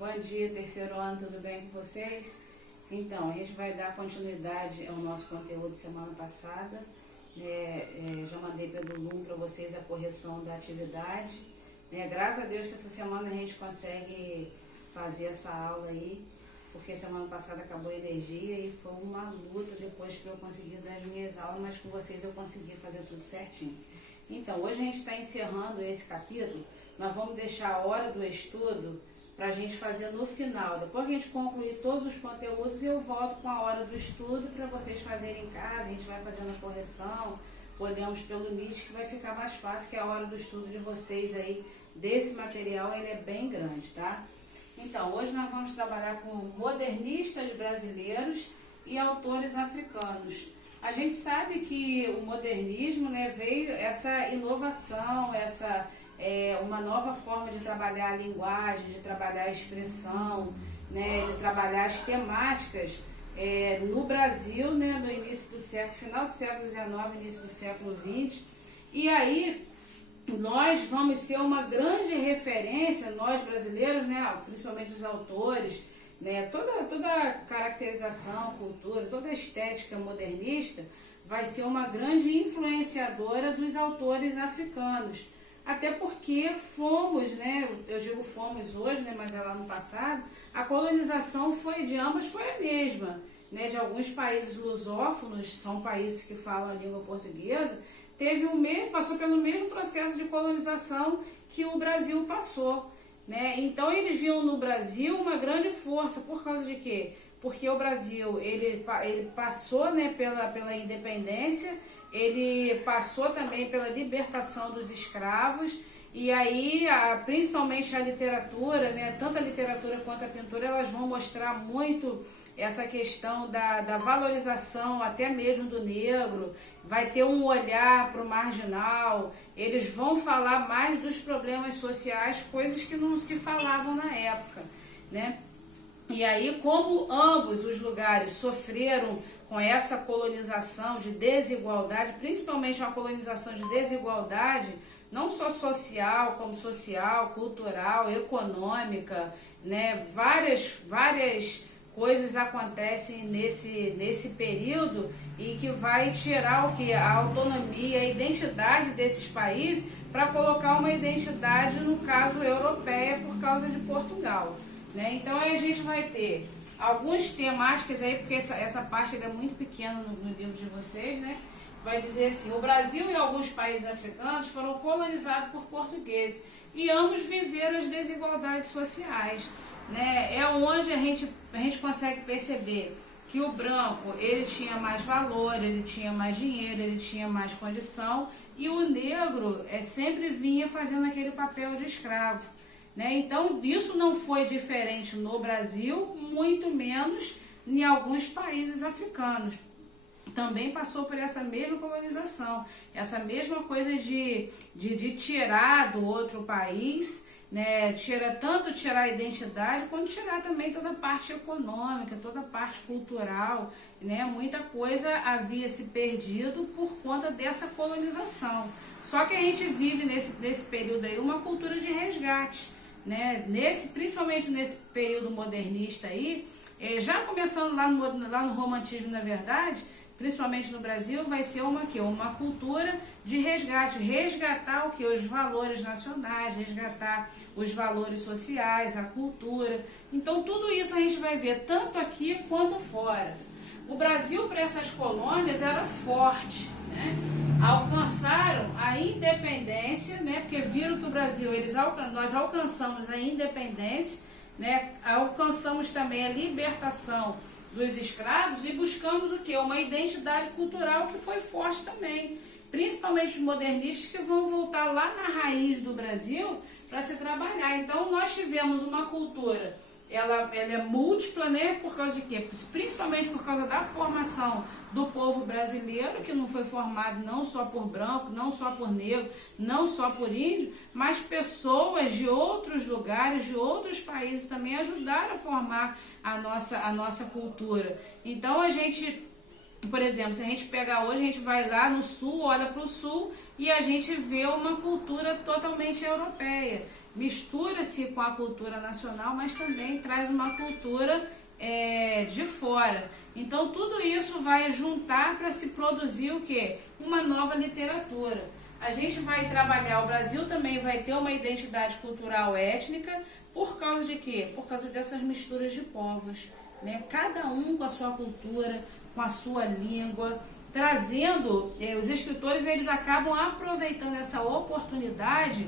Bom dia, terceiro ano, tudo bem com vocês? Então, a gente vai dar continuidade ao nosso conteúdo de semana passada. Já mandei pelo Loom para vocês a correção da atividade. Graças a Deus que essa semana a gente consegue fazer essa aula aí, porque semana passada acabou a energia e foi uma luta depois para eu conseguir dar as minhas aulas, mas com vocês eu consegui fazer tudo certinho. Então, hoje a gente está encerrando esse capítulo, nós vamos deixar a hora do estudo para a gente fazer no final. Depois que a gente concluir todos os conteúdos, eu volto com a hora do estudo para vocês fazerem em casa, a gente vai fazendo a correção, olhamos pelo Meet, que vai ficar mais fácil, que a hora do estudo de vocês aí, desse material, ele é bem grande, tá? Então, hoje nós vamos trabalhar com modernistas brasileiros e autores africanos. A gente sabe que o modernismo, veio essa inovação, uma nova forma de trabalhar a linguagem, de trabalhar a expressão, de trabalhar as temáticas no Brasil, no início do século, final do século XIX, início do século XX. E aí nós vamos ser uma grande referência, nós brasileiros, principalmente os autores, toda a caracterização, cultura, toda a estética modernista vai ser uma grande influenciadora dos autores africanos. Até porque fomos, eu digo fomos hoje, mas lá no passado, a colonização de ambas foi a mesma. De alguns países lusófonos, são países que falam a língua portuguesa, passou pelo mesmo processo de colonização que o Brasil passou. Então eles viam no Brasil uma grande força, por causa de quê? Porque o Brasil ele passou pela independência, ele passou também pela libertação dos escravos, e aí principalmente a literatura, tanto a literatura quanto a pintura, elas vão mostrar muito essa questão da valorização até mesmo do negro, vai ter um olhar para o marginal, eles vão falar mais dos problemas sociais, coisas que não se falavam na época, E aí, como ambos os lugares sofreram com essa colonização de desigualdade, principalmente uma colonização de desigualdade, não só social, como social, cultural, econômica, várias coisas acontecem nesse período e que vai tirar a autonomia, a identidade desses países para colocar uma identidade, no caso, europeia, por causa de Portugal. Então aí a gente vai ter algumas temáticas aí, porque essa parte é muito pequena no livro de vocês, vai dizer assim: o Brasil e alguns países africanos foram colonizados por portugueses e ambos viveram as desigualdades sociais. É onde a gente consegue perceber que o branco ele tinha mais valor, ele tinha mais dinheiro, ele tinha mais condição, e o negro sempre vinha fazendo aquele papel de escravo. Então, isso não foi diferente no Brasil, muito menos em alguns países africanos. Também passou por essa mesma colonização, essa mesma coisa de tirar do outro país, tirar a identidade, quanto tirar também toda a parte econômica, toda a parte cultural, muita coisa havia se perdido por conta dessa colonização. Só que a gente vive nesse período aí uma cultura de resgate, principalmente nesse período modernista aí, já começando lá no romantismo, na verdade, principalmente no Brasil, vai ser uma cultura de resgate, resgatar os valores nacionais, resgatar os valores sociais, a cultura. Então tudo isso a gente vai ver tanto aqui quanto fora. O Brasil, para essas colônias, era forte, alcançaram a independência, porque viram que o Brasil, nós alcançamos a independência, alcançamos também a libertação dos escravos e buscamos uma identidade cultural que foi forte também, principalmente os modernistas, que vão voltar lá na raiz do Brasil para se trabalhar. Então nós tivemos uma cultura, ela é múltipla, por causa de quê? Principalmente por causa da formação do povo brasileiro, que não foi formado não só por branco, não só por negro, não só por índio, mas pessoas de outros lugares, de outros países também ajudaram a formar a nossa cultura. Então a gente, por exemplo, se a gente pegar hoje, a gente vai lá no sul, olha para o sul e a gente vê uma cultura totalmente europeia. Mistura-se com a cultura nacional, mas também traz uma cultura de fora. Então tudo isso vai juntar para se produzir o quê? Uma nova literatura. A gente vai trabalhar, o Brasil também vai ter uma identidade cultural étnica, por causa de quê? Por causa dessas misturas de povos, né? Cada um com a sua cultura, com a sua língua, trazendo, os escritores eles acabam aproveitando essa oportunidade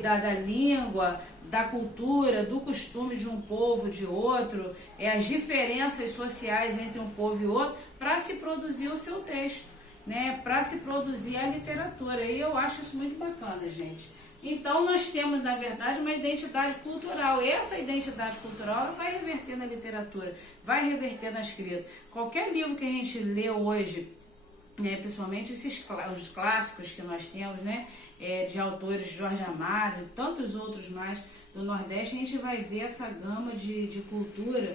da língua, da cultura, do costume de um povo, de outro, as diferenças sociais entre um povo e outro, para se produzir o seu texto, né? Para se produzir a literatura. E eu acho isso muito bacana, gente. Então nós temos, na verdade, uma identidade cultural. E essa identidade cultural ela vai reverter na literatura, vai reverter na escrita. Qualquer livro que a gente lê hoje, né, principalmente os clássicos que nós temos, né, de autores Jorge Amado e tantos outros mais do Nordeste, a gente vai ver essa gama de cultura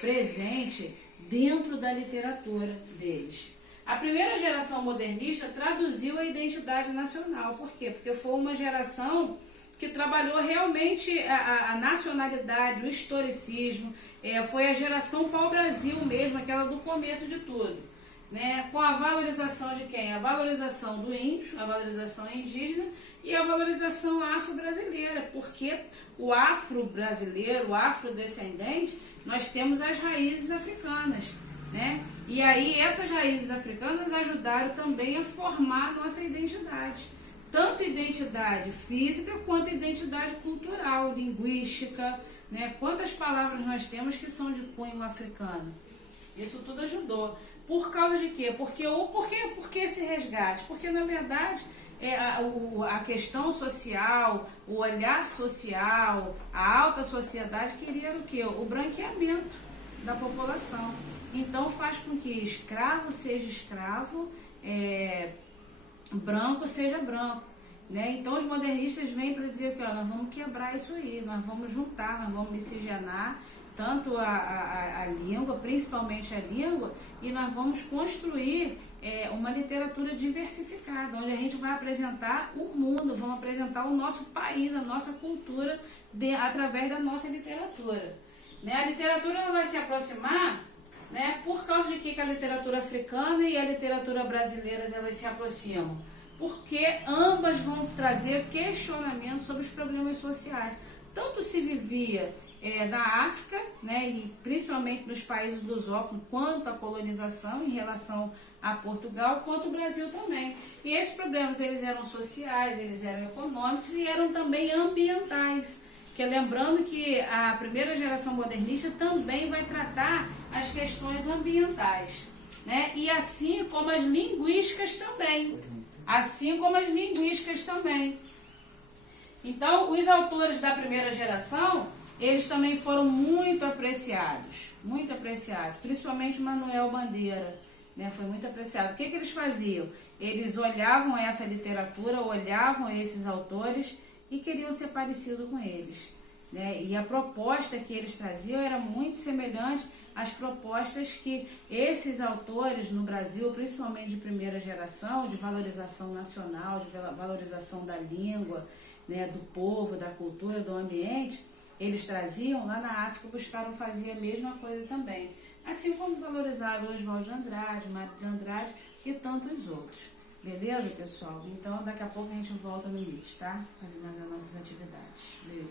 presente dentro da literatura deles. A primeira geração modernista traduziu a identidade nacional. Por quê? Porque foi uma geração que trabalhou realmente a nacionalidade, o historicismo, foi a geração pau-brasil mesmo, aquela do começo de tudo, né? Com a valorização de quem? A valorização do índio, a valorização indígena e a valorização afro-brasileira, porque o afro-brasileiro, o afrodescendente, nós temos as raízes africanas, né? E aí essas raízes africanas ajudaram também a formar a nossa identidade, tanto identidade física quanto identidade cultural, linguística, né? Quantas palavras nós temos que são de cunho africano? Isso tudo ajudou. Por causa de quê? Por que esse resgate? Porque, na verdade, a questão social, o olhar social, a alta sociedade queria o quê? O branqueamento da população. Então, faz com que escravo seja escravo, branco seja branco. Né? Então, os modernistas vêm para dizer que nós vamos quebrar isso aí, nós vamos juntar, nós vamos miscigenar tanto a língua, principalmente a língua, e nós vamos construir uma literatura diversificada, onde a gente vai apresentar o mundo, vamos apresentar o nosso país, a nossa cultura, através da nossa literatura. Né? A literatura ela vai se aproximar, né, por causa de que a literatura africana e a literatura brasileira elas se aproximam? Porque ambas vão trazer questionamentos sobre os problemas sociais. Tanto se vivia na África, né, e principalmente nos países lusófonos, quanto a colonização em relação a Portugal, quanto o Brasil também. E esses problemas eles eram sociais, eles eram econômicos e eram também ambientais. Que lembrando que a primeira geração modernista também vai tratar as questões ambientais, né? E assim como as linguísticas também. Assim como as linguísticas também. Então, os autores da primeira geração, eles também foram muito apreciados, principalmente Manuel Bandeira, né? Foi muito apreciado. O que eles faziam? Eles olhavam essa literatura, olhavam esses autores e queriam ser parecidos com eles, né? E a proposta que eles traziam era muito semelhante às propostas que esses autores no Brasil, principalmente de primeira geração, de valorização nacional, de valorização da língua, né, do povo, da cultura, do ambiente, eles traziam lá na África, buscaram fazer a mesma coisa também. Assim como valorizaram Oswald de Andrade, Mário de Andrade e tantos outros. Beleza, pessoal? Então, daqui a pouco a gente volta no Meet, tá? Fazendo as nossas atividades. Beijo.